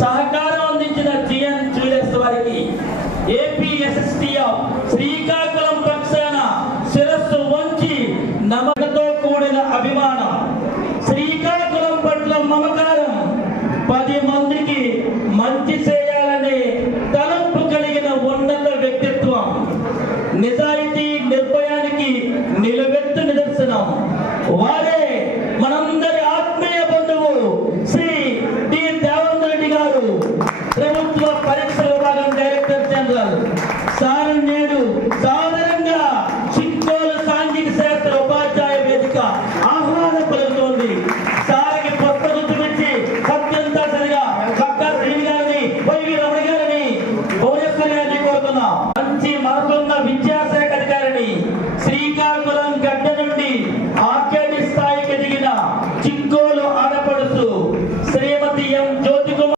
సహకారం అందించిన GN jewellers వారికి ఏపీఎస్ఎస్టీఎఫ్ శ్రీకాకుళం పక్షాన శిరస్సు వంచి నమ్మకంతో కూడిన అభిమానం, శ్రీకాకుళం పట్ల మమకారం, 10 మందికి మంచి చేయాలనే తలంపు కలిగిన ఉన్నత వ్యక్తిత్వం, నిజాయితీ నిర్భయానికి నిలువెత్తు నిదర్శనం.